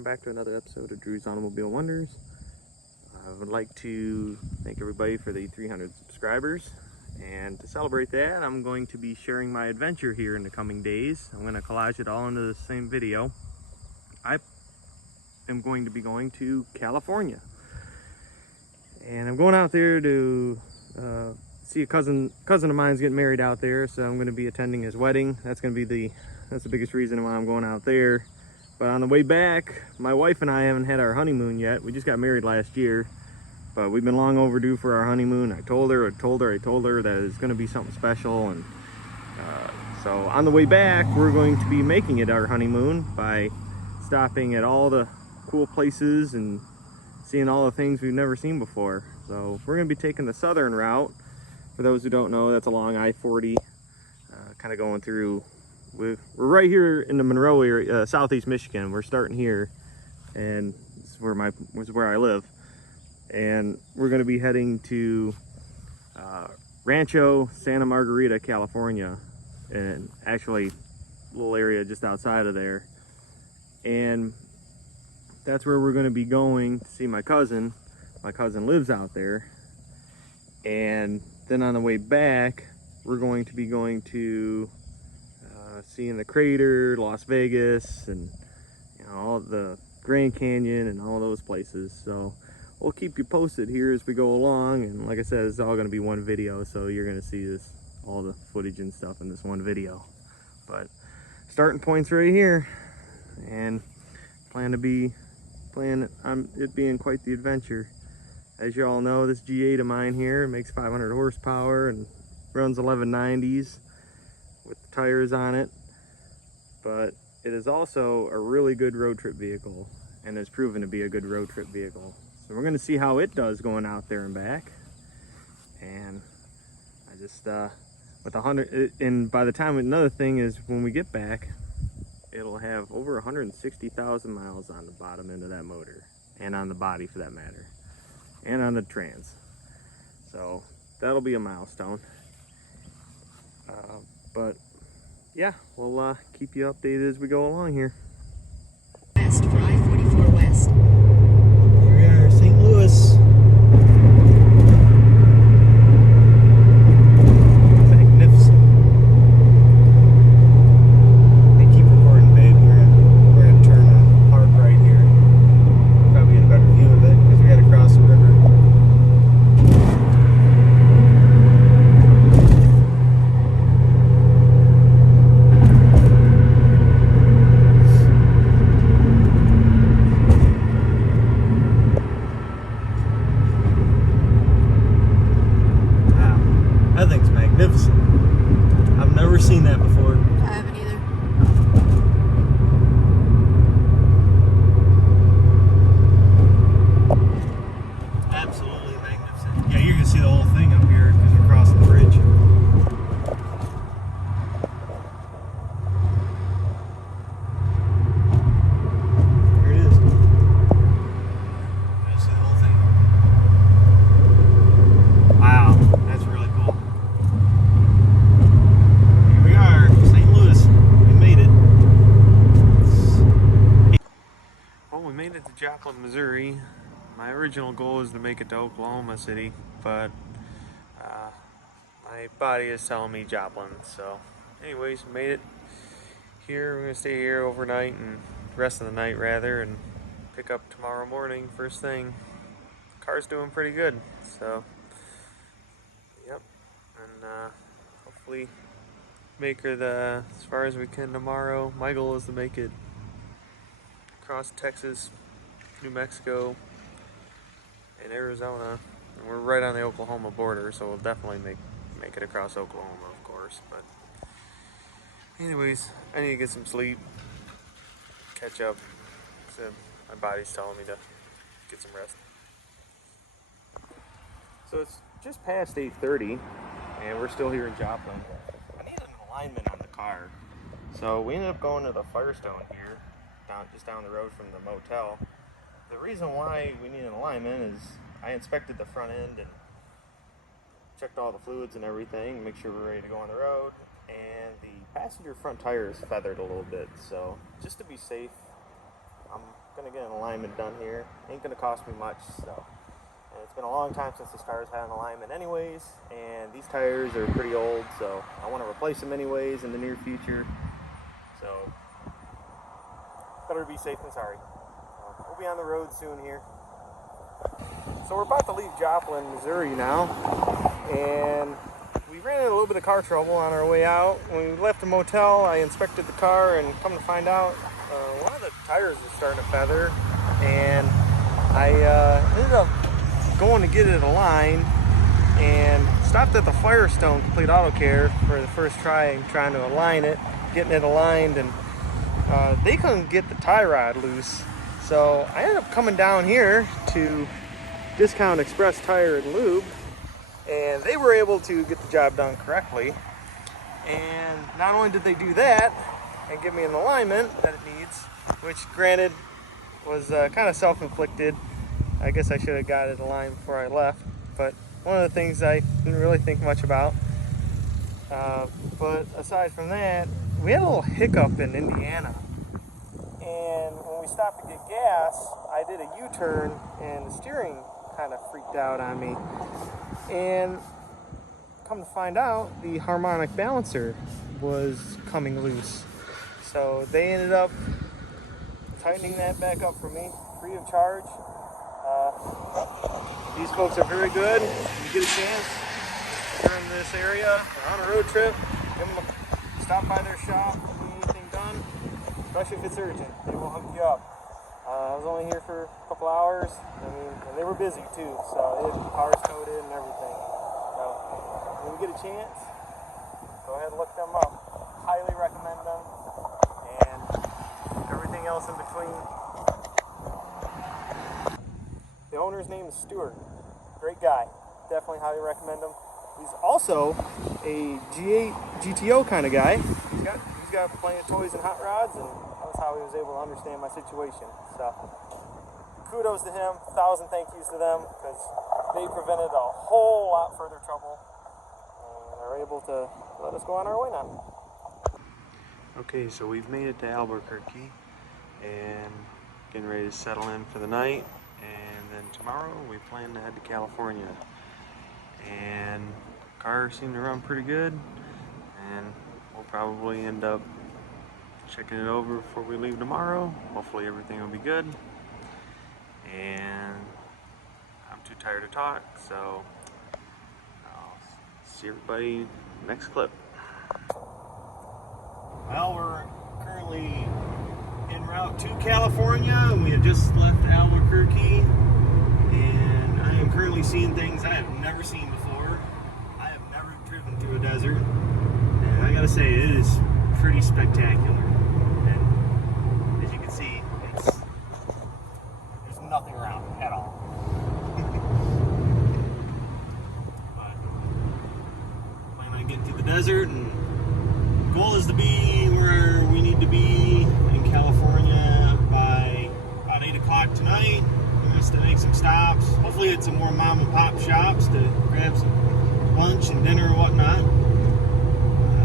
welcome back to another episode of Drew's Automobile Wonders. I would like to thank everybody for the 300 subscribers, and to celebrate that I'm going to be sharing my adventure here in the coming days. I'm going to collage it all into the same video. I am going to be going to California, and I'm going out there to see a cousin of mine's getting married out there, so I'm going to be attending his wedding. That's the biggest reason why I'm going out there. But on the way back, my wife and I haven't had our honeymoon yet. We just got married last year, but we've been long overdue for our honeymoon. I told her that it's going to be something special, and so on the way back, we're going to be making it our honeymoon by stopping at all the cool places and seeing all the things we've never seen before. So we're going to be taking the southern route. For those who don't know, that's along I-40, kind of going through. We're right here in the Monroe area, southeast Michigan. We're starting here, and this is where I live. And we're going to be heading to Rancho Santa Margarita, California, and actually a little area just outside of there. And that's where we're going to be going to see my cousin. My cousin lives out there. And then on the way back, we're going to be going to seeing the crater, Las Vegas, and all the Grand Canyon and all those places. So we'll keep you posted here as we go along, and like I said, it's all going to be one video, so you're going to see all the footage and stuff in this one video. But starting point's right here, and plan on it being quite the adventure. As you all know, this G8 of mine here makes 500 horsepower and runs 1190s with the tires on it, but it is also a really good road trip vehicle, and has proven to be a good road trip vehicle. So we're going to see how it does going out there and back. And I just with 100, and by the time, another thing is, when we get back, it'll have over 160,000 miles on the bottom end of that motor, and on the body for that matter, and on the trans. So that'll be a milestone. But yeah, we'll keep you updated as we go along here. West for I-44 West. Here we are, St. Louis. Magnificent. Hey, keep recording, babe. We're gonna turn a park right here. Probably get a better view of it because we gotta cross the river. That thing's magnificent. I've never seen that before. I haven't either. Absolutely magnificent. Yeah, you're gonna see the whole thing up here because we're crossing the bridge. Here it is. You see the whole thing. Wow, that's really cool. Here we are, St. Louis. We made it. Well, we made it to Joplin, Missouri. My original goal is to make it to Oklahoma City, but my body is telling me Joplin. So anyways, made it here. We're gonna stay here overnight, and the rest of the night rather, and pick up tomorrow morning first thing. Car's doing pretty good, so yep. And hopefully make it as far as we can tomorrow. My goal is to make it across Texas, New Mexico, and Arizona, and we're right on the Oklahoma border, so we'll definitely make it across Oklahoma, of course. But anyways, I need to get some sleep, catch up, so my body's telling me to get some rest. So it's just past 8:30, and we're still here in Joplin. I need an alignment on the car, so we ended up going to the Firestone here, just down the road from the motel. The reason why we need an alignment is I inspected the front end and checked all the fluids and everything, make sure we're ready to go on the road, and the passenger front tire is feathered a little bit, so just to be safe, I'm gonna get an alignment done here. Ain't gonna cost me much, so. And it's been a long time since this car's had an alignment anyways, and these tires are pretty old, so I want to replace them anyways in the near future. So, better be safe than sorry. We'll be on the road soon here. So we're about to leave Joplin, Missouri now, and we ran into a little bit of car trouble on our way out. When we left the motel, I inspected the car, and come to find out, one of the tires was starting to feather, and I ended up going to get it aligned and stopped at the Firestone Complete Auto Care for the first try, trying to align it, getting it aligned, and they couldn't get the tie rod loose. So I ended up coming down here to Discount Express Tire and Lube, and they were able to get the job done correctly. And not only did they do that and give me an alignment that it needs, which granted was kind of self-inflicted. I guess I should have got it aligned before I left, but one of the things I didn't really think much about. But aside from that, we had a little hiccup in Indiana, and when we stopped to get gas, I did a U-turn and the steering kind of freaked out on me, and come to find out the harmonic balancer was coming loose. So they ended up tightening that back up for me free of charge. These folks are very good. If you get a chance, if you're in this area or on a road trip, give them a stop by their shop if you need anything done, especially if it's urgent. They will hook you up. I was only here for a couple hours. And they were busy too, so they had cars towed in and everything. So when you get a chance, go ahead and look them up. Highly recommend them, and everything else in between. The owner's name is Stuart. Great guy. Definitely highly recommend him. He's also a G8 GTO kind of guy. He's got plenty of toys and hot rods, and that was how he was able to understand my situation. So kudos to him. 1,000 thank yous to them, because they prevented a whole lot further trouble, and they're able to let us go on our way now. Okay, so we've made it to Albuquerque and getting ready to settle in for the night. And then tomorrow we plan to head to California, and the car seemed to run pretty good, and we'll probably end up checking it over before we leave tomorrow. Hopefully everything will be good, and I'm too tired to talk, so I'll see everybody next clip. Well, we're currently en route to California. We have just left Albuquerque, and I am currently seeing things I have never seen before. I have never driven through a desert, and I gotta say, it is pretty spectacular. And as you can see, there's nothing around at all. But plan on getting through the desert, and the goal is to be where we need to be in California by about 8 o'clock tonight. We're going to make some stops. Hopefully it's some more mom and pop shops to grab some lunch and dinner and whatnot.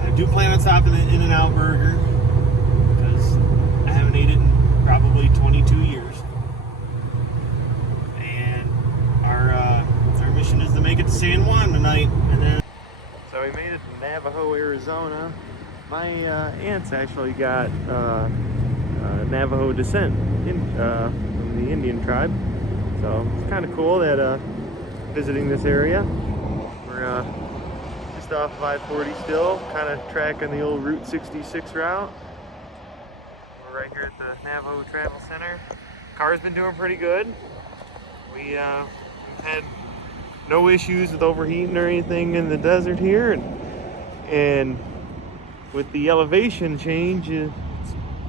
I do plan on stopping at In-N-Out Burger, because I haven't ate it in probably 22 years. And our mission is to make it to San Juan tonight. And then, so we made it to Navajo, Arizona. My aunt's actually got Navajo descent from the Indian tribe, so it's kind of cool that visiting this area. We're just off of I-40 still, kind of tracking the old Route 66 route. We're right here at the Navajo Travel Center. Car's been doing pretty good. We've had no issues with overheating or anything in the desert here, and with the elevation change, it's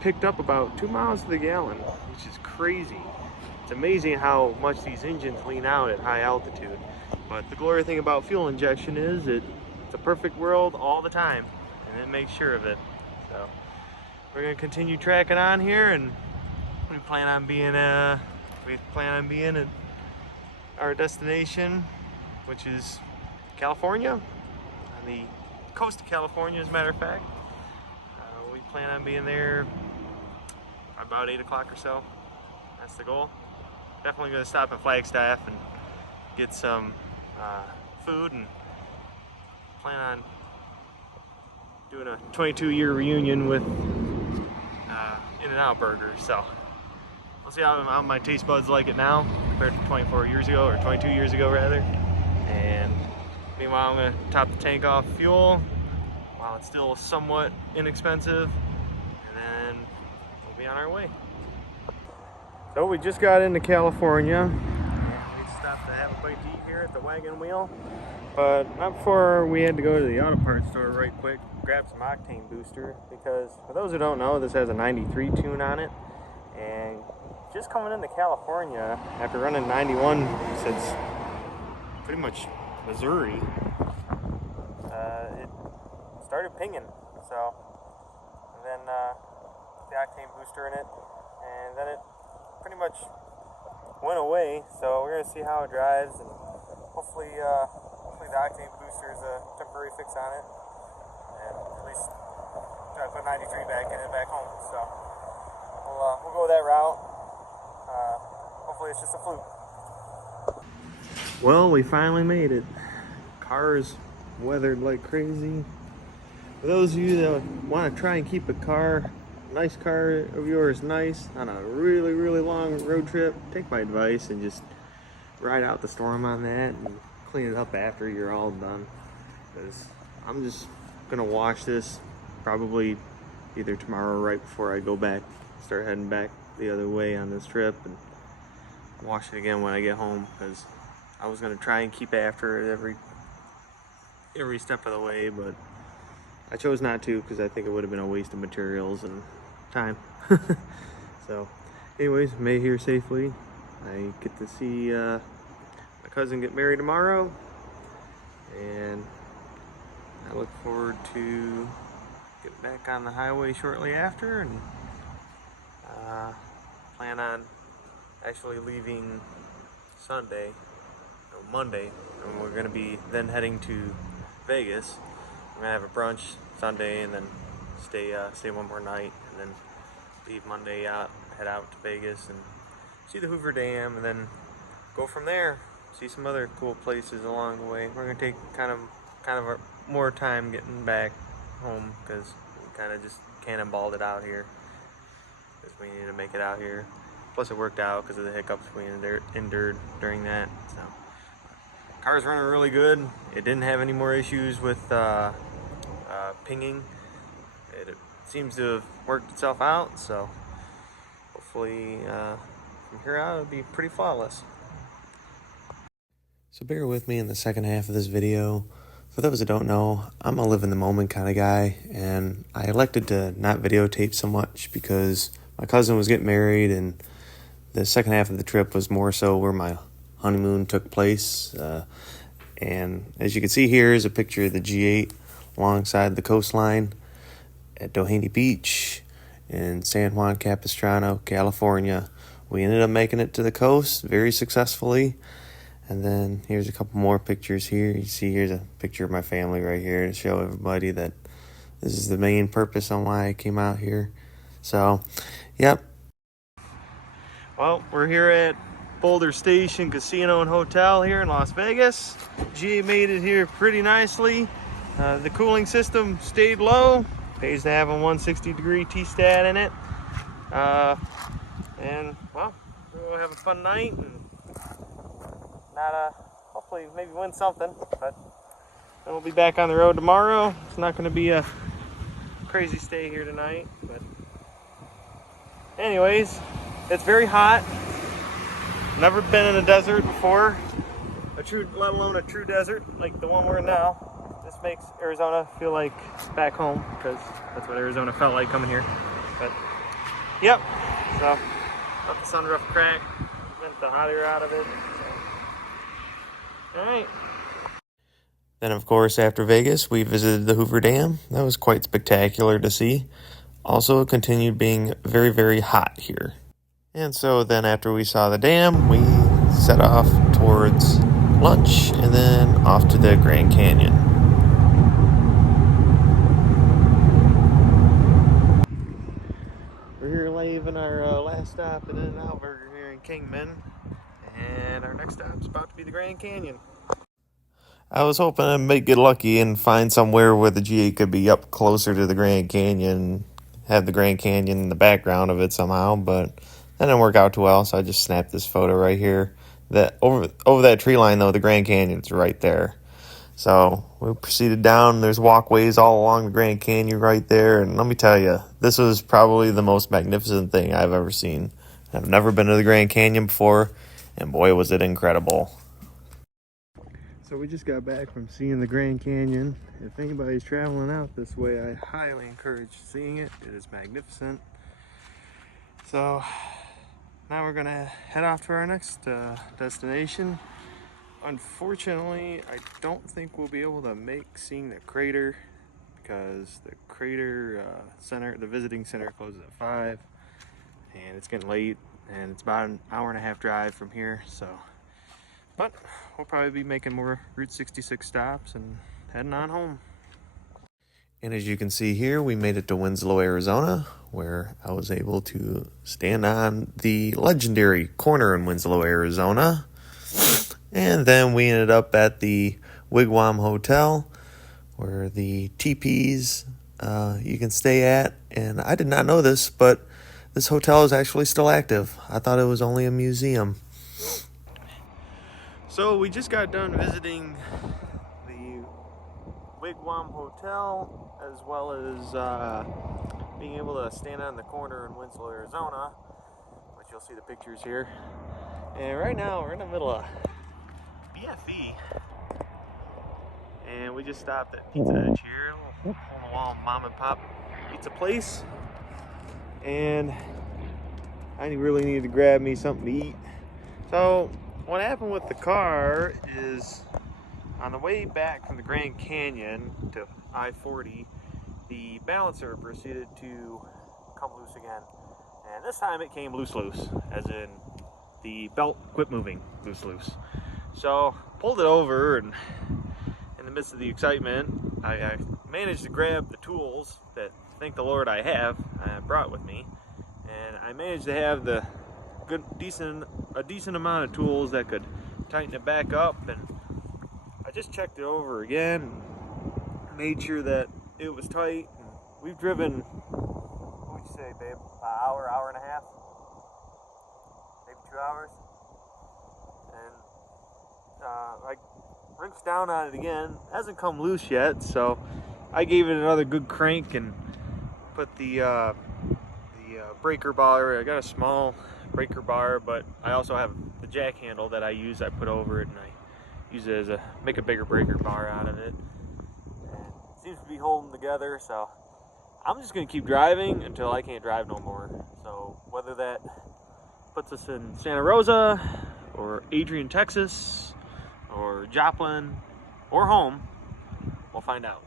picked up about 2 miles to the gallon, which is crazy. It's amazing how much these engines lean out at high altitude. But the glory thing about fuel injection is it's a perfect world all the time, and it makes sure of it. So we're gonna continue tracking on here, and we plan on being at our destination, which is California, on the coast of California, as a matter of fact. We plan on being there about 8 o'clock or so. That's the goal. Definitely gonna stop in Flagstaff and get some food, and plan on doing a 22-year reunion with In-N-Out Burger. So we'll see how my taste buds like it now compared to 24 years ago, or 22 years ago rather. And meanwhile, I'm gonna top the tank off fuel while it's still somewhat inexpensive, and then we'll be on our way. So we just got into California, and we stopped to have a bite to eat here at the Wagon Wheel. But not before we had to go to the auto parts store right quick, grab some octane booster, because for those who don't know, this has a 93 tune on it. And just coming into California after running 91 since pretty much Missouri, it started pinging. So, and then the octane booster in it, and then it pretty much went away. So we're gonna see how it drives, and hopefully the octane booster is a temporary fix on it, and at least try to put 93 back in it back home. So we'll go that route. Hopefully it's just a fluke. Well, we finally made it. Car is weathered like crazy. For those of you that want to try and keep a nice car of yours nice on a really, really long road trip, take my advice and just ride out the storm on that and clean it up after you're all done. Because I'm just gonna wash this probably either tomorrow or right before I go back, start heading back the other way on this trip, and wash it again when I get home, because I was gonna try and keep after it every step of the way, but I chose not to because I think it would have been a waste of materials and time. So anyways, made it here safely. I get to see my cousin get married tomorrow, and I look forward to getting back on the highway shortly after, and plan on actually leaving Monday, and we're gonna be then heading to Vegas. We're gonna have a brunch Sunday, and then stay one more night, and then leave Monday head out to Vegas and see the Hoover Dam, and then go from there. See some other cool places along the way. We're gonna take kind of more time getting back home, because we kind of just cannonballed it out here, because we needed to make it out here. Plus it worked out because of the hiccups we endured during that. So car's running really good. It didn't have any more issues with pinging. It seems to have worked itself out, so hopefully from here out it'll be pretty flawless. So bear with me in the second half of this video. For those that don't know, I'm a live in the moment kind of guy, and I elected to not videotape so much because my cousin was getting married, and the second half of the trip was more so where my honeymoon took place. And as you can see, here is a picture of the G8 alongside the coastline at Doheny Beach in San Juan Capistrano, California. We ended up making it to the coast very successfully. And then here's a couple more pictures here. You see here's a picture of my family right here to show everybody that this is the main purpose on why I came out here. So, yep. Well, we're here at Boulder Station Casino and Hotel here in Las Vegas. G made it here pretty nicely. The cooling system stayed low. Pays to have a 160-degree T-stat in it. And, well, we'll have a fun night, and hopefully maybe win something, but then we'll be back on the road tomorrow. It's not going to be a crazy stay here tonight, but anyways, it's very hot. Never been in a desert before, let alone a true desert like the one we're in now. This makes Arizona feel like back home, because that's what Arizona felt like coming here. But yep, so let the sunroof crack, vent the hot air out of it. All right. Then, of course, after Vegas, we visited the Hoover Dam. That was quite spectacular to see. Also, it continued being very, very hot here. And so then after we saw the dam, we set off towards lunch and then off to the Grand Canyon. We're here leaving our last stop at In-N-Out Burger Kingman, and our next stop is about to be the Grand Canyon. I was hoping I might get lucky and find somewhere where the GA could be up closer to the Grand Canyon, have the Grand Canyon in the background of it somehow, but that didn't work out too well, so I just snapped this photo right here. That over that tree line, though, the Grand Canyon's right there. So we proceeded down. There's walkways all along the Grand Canyon right there, and let me tell you, this was probably the most magnificent thing I've ever seen. I've never been to the Grand Canyon before, and boy, was it incredible. So we just got back from seeing the Grand Canyon. If anybody's traveling out this way, I highly encourage seeing it. It is magnificent. So now we're gonna head off to our next destination. Unfortunately, I don't think we'll be able to make seeing the crater because the crater center, the visiting center, closes at 5, and it's getting late, and it's about an hour and a half drive from here. So, but we'll probably be making more Route 66 stops and heading on home. And as you can see here, we made it to Winslow, Arizona, where I was able to stand on the legendary corner in Winslow, Arizona. And then we ended up at the Wigwam Hotel, where the teepees you can stay at. And I did not know this, but this hotel is actually still active. I thought it was only a museum. So we just got done visiting the Wigwam Hotel, as well as being able to stand on the corner in Winslow, Arizona, which you'll see the pictures here. And right now we're in the middle of BFE, and we just stopped at Pizza Edge here, a little hole-in-the-wall mom and pop pizza place, and I really needed to grab me something to eat. So what happened with the car is, on the way back from the Grand Canyon to I-40, the balancer proceeded to come loose again, and this time it came loose, as in the belt quit moving loose. So pulled it over, and in the midst of the excitement, I managed to grab the tools that, thank the Lord, I brought with me, and I managed to have a decent amount of tools that could tighten it back up. And I just checked it over again, made sure that it was tight. And we've driven, what would you say, babe? An hour and a half, maybe 2 hours. And I rinsed down on it again. Hasn't come loose yet, so I gave it another good crank and put the breaker bar. I got a small breaker bar, but I also have the jack handle that I use. I put over it, and I use it as make a bigger breaker bar out of it. And it seems to be holding together, so I'm just gonna keep driving until I can't drive no more. So whether that puts us in Santa Rosa or Adrian, Texas, or Joplin, or home, we'll find out.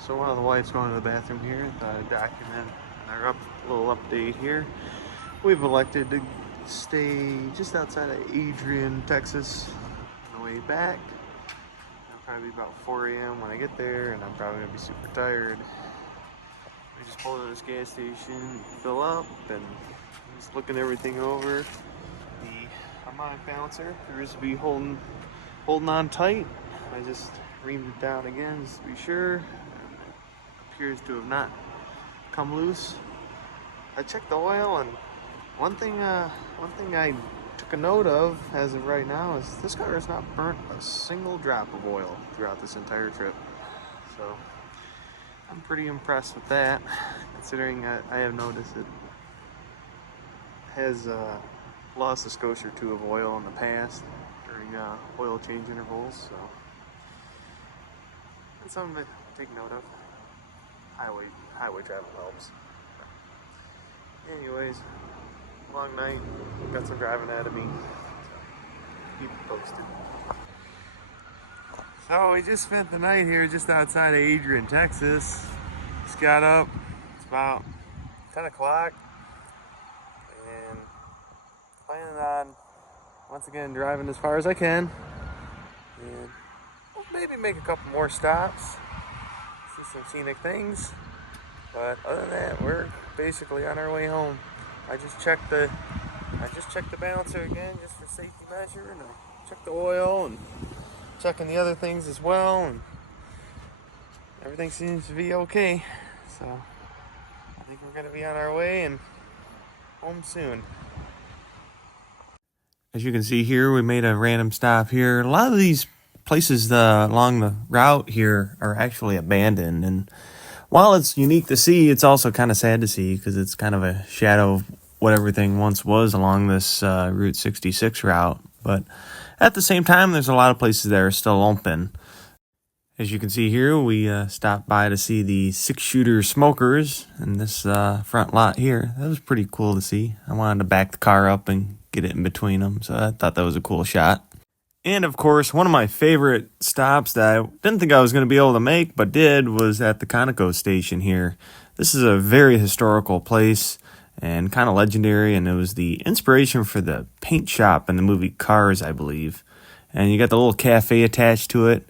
So while the wife's going to the bathroom here, I thought I'd document our little update here. We've elected to stay just outside of Adrian, Texas on the way back. It'll probably be about 4 a.m. when I get there, and I'm probably going to be super tired. We just pulled into this gas station, fill up, and just looking everything over. The harmonic balancer appears to be holding on tight. I just reamed it down again just to be sure. It appears to have not come loose. I checked the oil, and one thing I took a note of as of right now is this car has not burnt a single drop of oil throughout this entire trip. So I'm pretty impressed with that, considering I have noticed it has lost a skosh or two of oil in the past during oil change intervals. So that's something to take note of. Highway travel helps. Anyways, long night, got some driving ahead of me, so keep it posted. So we just spent the night here just outside of Adrian, Texas. Just got up, it's about 10 o'clock, and planning on once again driving as far as I can, and we'll maybe make a couple more stops, see some scenic things. But other than that, we're basically on our way home. I just checked the just check the balancer again, just for safety measure, and check the oil and checking the other things as well, and everything seems to be okay. So I think we're gonna be on our way and home soon. As you can see here, we made a random stop here. A lot of these places along the route here are actually abandoned, and while it's unique to see, it's also kind of sad to see because it's kind of a shadow of what everything once was along this Route 66 route. But at the same time, there's a lot of places that are still open. As you can see here, we stopped by to see the 6-shooter smokers in this front lot here. That was pretty cool to see. I wanted to back the car up and get it in between them, so I thought that was a cool shot. And of course, one of my favorite stops that I didn't think I was going to be able to make, but did, was at the Conoco station here. This is a very historical place and kind of legendary, and it was the inspiration for the paint shop in the movie Cars, I believe. And you got the little cafe attached to it.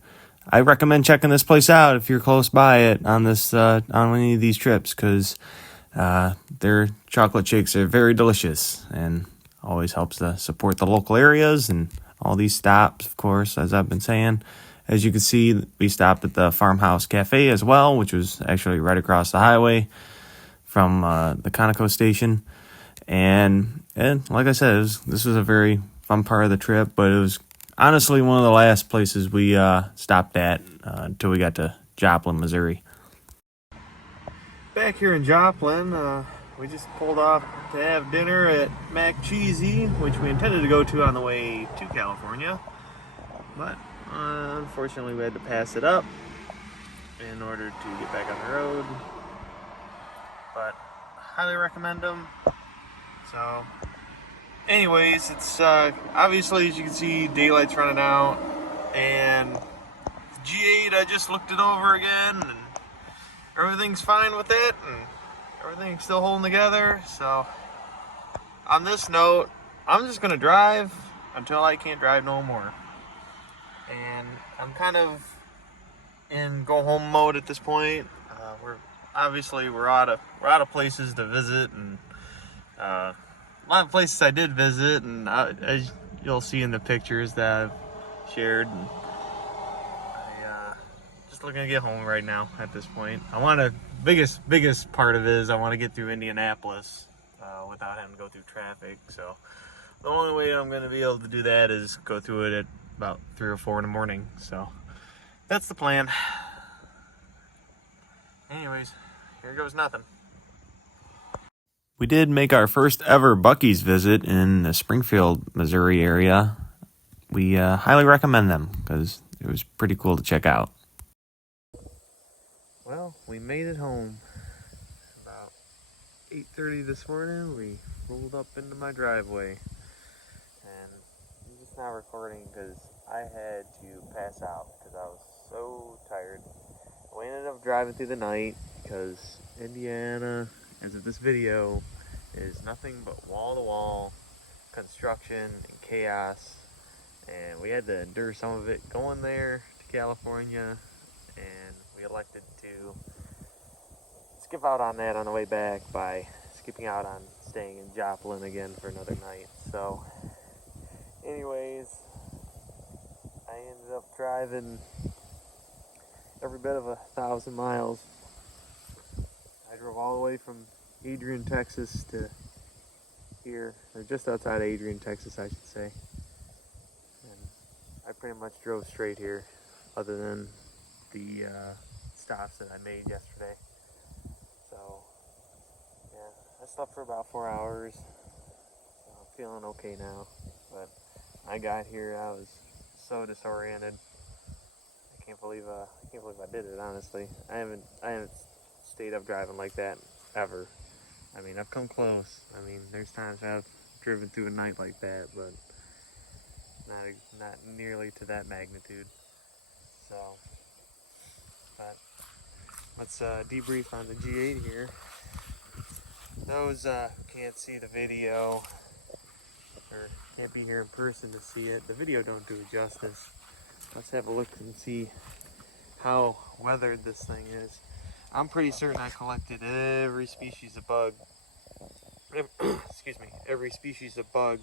I recommend checking this place out if you're close by it on any of these trips, because their chocolate shakes are very delicious and always helps to support the local areas and all these stops, of course, as I've been saying. As you can see, we stopped at the Farmhouse Cafe as well, which was actually right across the highway from the Conoco station. And like I said, this was a very fun part of the trip, but it was honestly one of the last places we stopped at until we got to Joplin, Missouri. Back here in Joplin, we just pulled off to have dinner at Mac Cheesy, which we intended to go to on the way to California, but unfortunately we had to pass it up in order to get back on the road. But highly recommend them. So anyways, it's obviously, as you can see, daylight's running out, and G8, I just looked it over again, and everything's fine with it, and everything's still holding together. So on this note, I'm just gonna drive until I can't drive no more, and I'm kind of in go home mode at this point. We're out of places to visit, and a lot of places I did visit, and as you'll see in the pictures that I've shared, and just looking to get home right now at this point. Biggest part of it is I want to get through Indianapolis without having to go through traffic. So the only way I'm going to be able to do that is go through it at about 3 or 4 in the morning. So that's the plan. Anyways, here goes nothing. We did make our first ever Buc-ee's visit in the Springfield, Missouri area. We highly recommend them because it was pretty cool to check out. Well, we made it home. About 8:30 this morning, we rolled up into my driveway. And I'm just not recording because I had to pass out because I was so tired. We ended up driving through the night because Indiana, as of this video, is nothing but wall-to-wall construction and chaos. And we had to endure some of it going there to California, and we elected to skip out on that on the way back by skipping out on staying in Joplin again for another night. So anyways, I ended up driving every bit of 1,000 miles. I drove all the way from Adrian, Texas to here, or just outside Adrian, Texas, I should say. And I pretty much drove straight here, other than the stops that I made yesterday. So yeah, I slept for about 4 hours. So I'm feeling okay now. But I got here, I was so disoriented. I can't believe I did it. Honestly, I haven't stayed up driving like that ever. I mean, I've come close. I mean, there's times I've driven through a night like that, but not nearly to that magnitude. So, but let's debrief on the G8 here. Those who can't see the video or can't be here in person to see it, the video don't do it justice. Let's have a look and see how weathered this thing is. I'm pretty certain I collected every species of bug excuse me, every species of bug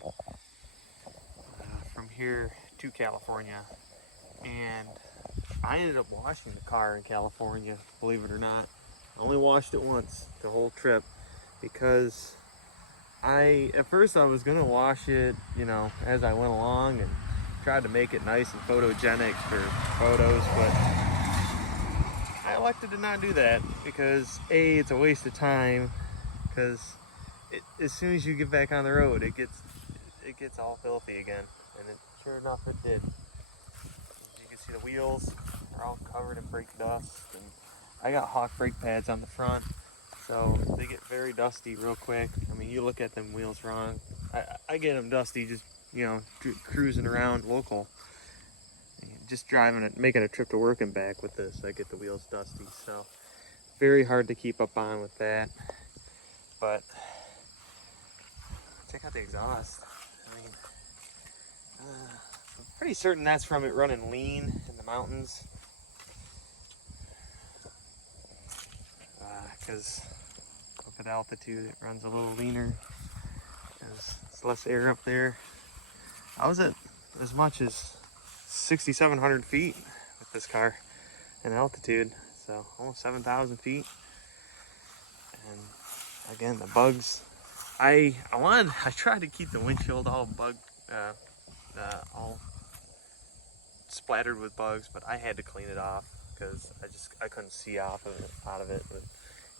from here to California. And I ended up washing the car in California, believe it or not. I only washed it once the whole trip because at first I was gonna wash it, you know, as I went along and tried to make it nice and photogenic for photos, but I elected to not do that because A, it's a waste of time, because as soon as you get back on the road, it gets all filthy again, and sure enough, it did. As you can see, the wheels are all covered in brake dust, and I got Hawk brake pads on the front, so they get very dusty real quick. I mean, you look at them wheels wrong. I get them dusty just, you know, cruising around local. Just driving it, making a trip to work and back with this, I get the wheels dusty. So very hard to keep up on with that. But check out the exhaust. I mean, I'm pretty certain that's from it running lean in the mountains. Because up at altitude, it runs a little leaner. There's less air up there. I was at as much as 6,700 feet with this car in altitude, so almost 7,000 feet. And again, the bugs. I tried to keep the windshield all all splattered with bugs, but I had to clean it off because I couldn't see out of it. But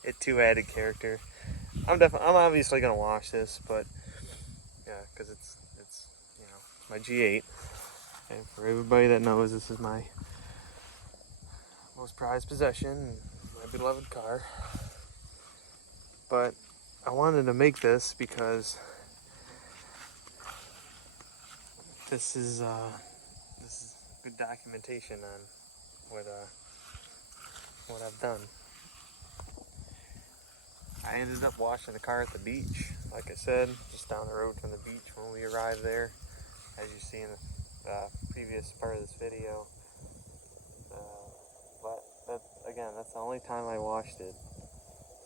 it too added character. I'm obviously gonna wash this, but yeah, because it's you know, my G8. And for everybody that knows, this is my most prized possession, my beloved car. But I wanted to make this because this is good documentation on what I've done. I ended up washing the car at the beach, like I said, just down the road from the beach when we arrived there, as you see in the previous part of this video. But that's the only time I washed it.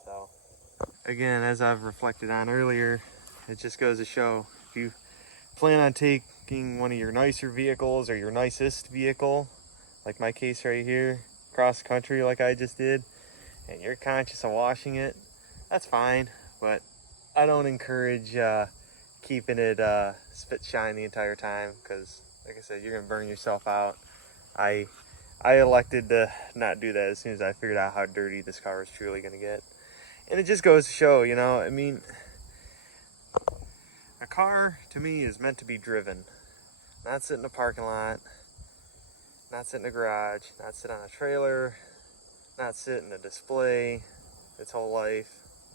So again, as I've reflected on earlier, it just goes to show, if you plan on taking one of your nicer vehicles or your nicest vehicle, like my case right here, cross country like I just did, and you're conscious of washing it, that's fine. But I don't encourage keeping it spit shine the entire time, because like I said, you're gonna burn yourself out. I elected to not do that as soon as I figured out how dirty this car was truly gonna get. And it just goes to show, you know, I mean, a car to me is meant to be driven, not sit in a parking lot, not sit in a garage, not sit on a trailer, not sit in a display its whole life.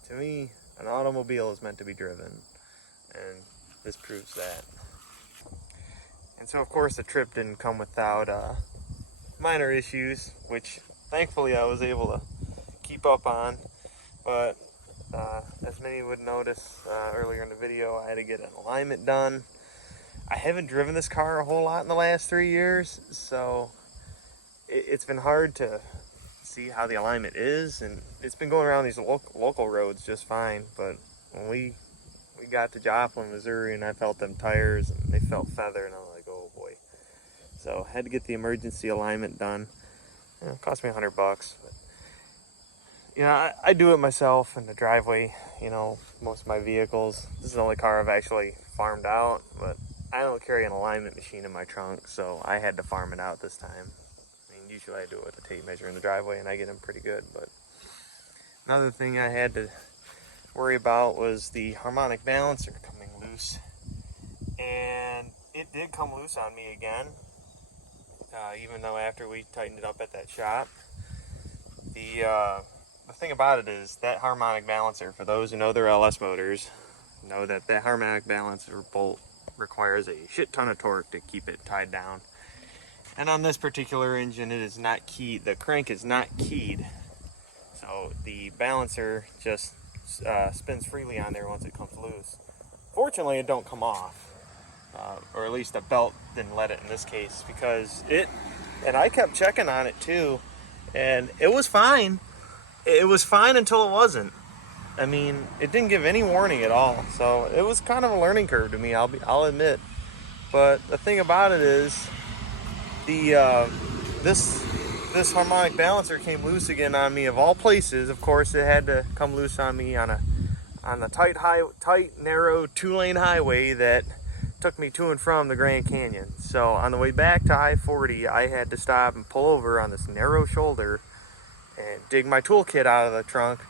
To me, an automobile is meant to be driven, and this proves that. And so of course the trip didn't come without minor issues, which thankfully I was able to keep up on. But as many would notice earlier in the video, I had to get an alignment done. I haven't driven this car a whole lot in the last 3 years, so it's been hard to see how the alignment is, and it's been going around these local roads just fine. But when we got to Joplin, Missouri, and I felt them tires, and they felt feather, and I'm like, oh boy. So I had to get the emergency alignment done. You know, it cost me $100, but you know, I do it myself in the driveway, you know, most of my vehicles. This is the only car I've actually farmed out, but I don't carry an alignment machine in my trunk, so I had to farm it out this time. I mean, usually I do it with a tape measure in the driveway, and I get them pretty good. But another thing I had to worry about was the harmonic balancer coming loose, and it did come loose on me again, even though after we tightened it up at that shop. The thing about it is that harmonic balancer, for those who know their LS motors, know that harmonic balancer bolt requires a shit ton of torque to keep it tied down. And on this particular engine, it is not keyed. The crank is not keyed, so the balancer just spins freely on there once it comes loose. Fortunately, it don't come off, or at least the belt didn't let it in this case, because and I kept checking on it too, and it was fine. It was fine until it wasn't. I mean, it didn't give any warning at all. So it was kind of a learning curve to me, I'll admit. But the thing about it is, the this harmonic balancer came loose again on me of all places. Of course, it had to come loose on me on the tight narrow 2-lane highway that took me to and from the Grand Canyon. So on the way back to I-40, I had to stop and pull over on this narrow shoulder and dig my toolkit out of the trunk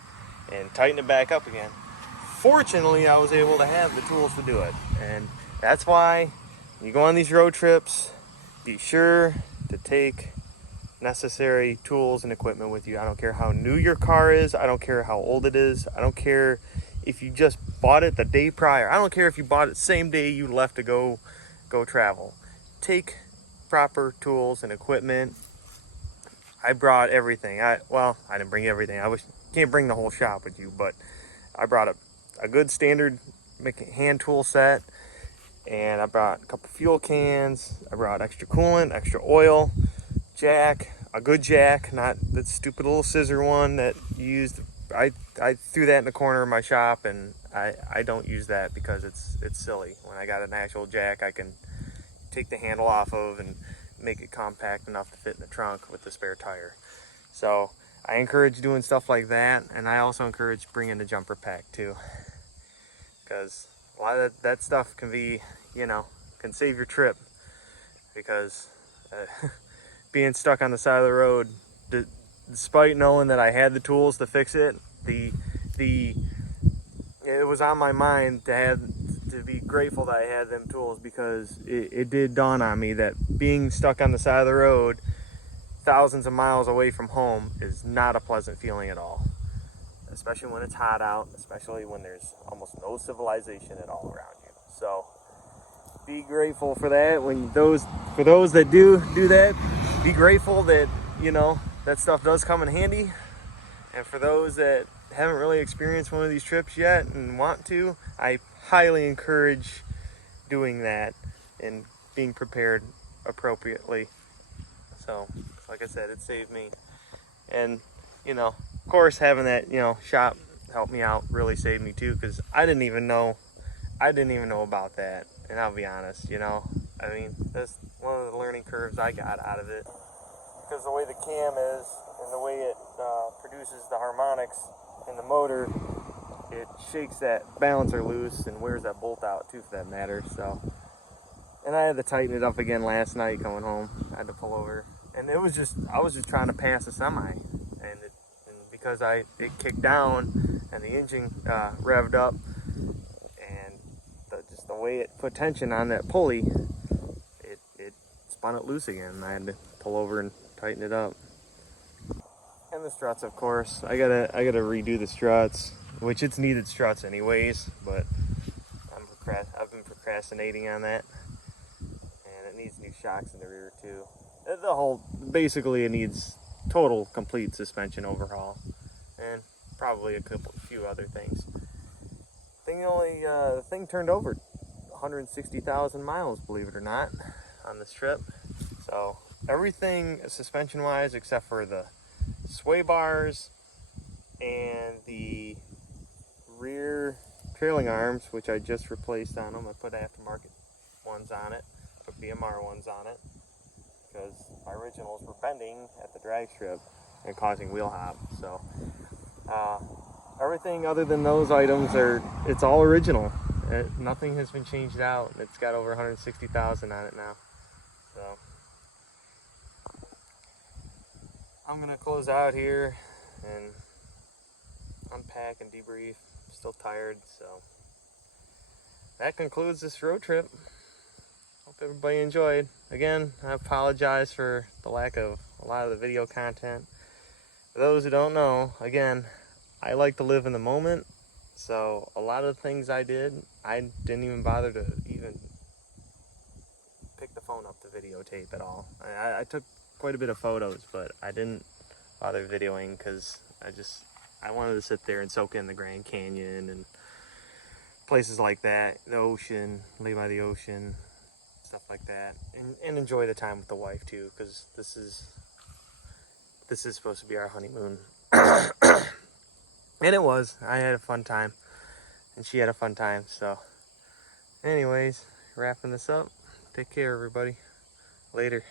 and tighten it back up again. Fortunately, I was able to have the tools to do it, and that's why when you go on these road trips, be sure to take necessary tools and equipment with you. I don't care how new your car is. I don't care how old it is. I don't care if you just bought it the day prior. I don't care if you bought it same day you left to go travel. Take proper tools and equipment. I brought everything. I didn't bring everything. Can't bring the whole shop with you, but I brought a good standard hand tool set, and I brought a couple fuel cans. I brought extra coolant, extra oil, jack, a good jack, not the stupid little scissor one that you used. I threw that in the corner of my shop, and I don't use that because it's silly. When I got an actual jack, I can take the handle off of and make it compact enough to fit in the trunk with the spare tire. So I encourage doing stuff like that, and I also encourage bringing the jumper pack too, because a lot of that stuff can be, can save your trip, because being stuck on the side of the road, despite knowing that I had the tools to fix it, it was on my mind to be grateful that I had them tools, because it did dawn on me that being stuck on the side of the road thousands of miles away from home is not a pleasant feeling at all, especially when it's hot out, especially when there's almost no civilization at all around you. So be grateful for that. For those that do that, be grateful that that stuff does come in handy. And for those that haven't really experienced one of these trips yet and want to, I highly encourage doing that and being prepared appropriately. So, like I said, it saved me. And, of course, having that, shop help me out really saved me too, because I didn't even know about that. And I'll be honest, I mean, that's one of the learning curves I got out of it, because the way the cam is and the way it produces the harmonics in the motor, it shakes that balancer loose and wears that bolt out too, for that matter. So, and I had to tighten it up again last night coming home. I had to pull over, and I was just trying to pass a semi, and because it kicked down and the engine revved up, and just the way it put tension on that pulley, it spun it loose again, and I had to pull over and tighten it up. And the struts, of course, I gotta redo the struts, which it's needed struts anyways, but I've been procrastinating on that. And it needs new shocks in the rear too. Basically it needs total complete suspension overhaul, and probably a few other things. The thing turned over 160,000 miles, believe it or not, on this trip. So everything suspension wise, except for the sway bars and the rear trailing arms, which I just replaced on them. I put aftermarket ones on it, put BMR ones on it, because my originals were bending at the drag strip and causing wheel hop. So everything other than those items it's all original. Nothing has been changed out. It's got over 160,000 on it now. So I'm gonna close out here and unpack and debrief. I'm still tired, so that concludes this road trip. Hope everybody enjoyed. Again, I apologize for the lack of a lot of the video content. For those who don't know, again, I like to live in the moment, so a lot of the things I didn't even bother to even pick the phone up to videotape at all. I took quite a bit of photos, but I didn't bother videoing because I wanted to sit there and soak in the Grand Canyon and places like that, the ocean, lay by the ocean, stuff like that, and enjoy the time with the wife too, because this is supposed to be our honeymoon. And it was. I had a fun time. And she had a fun time. So, anyways, wrapping this up. Take care, everybody. Later.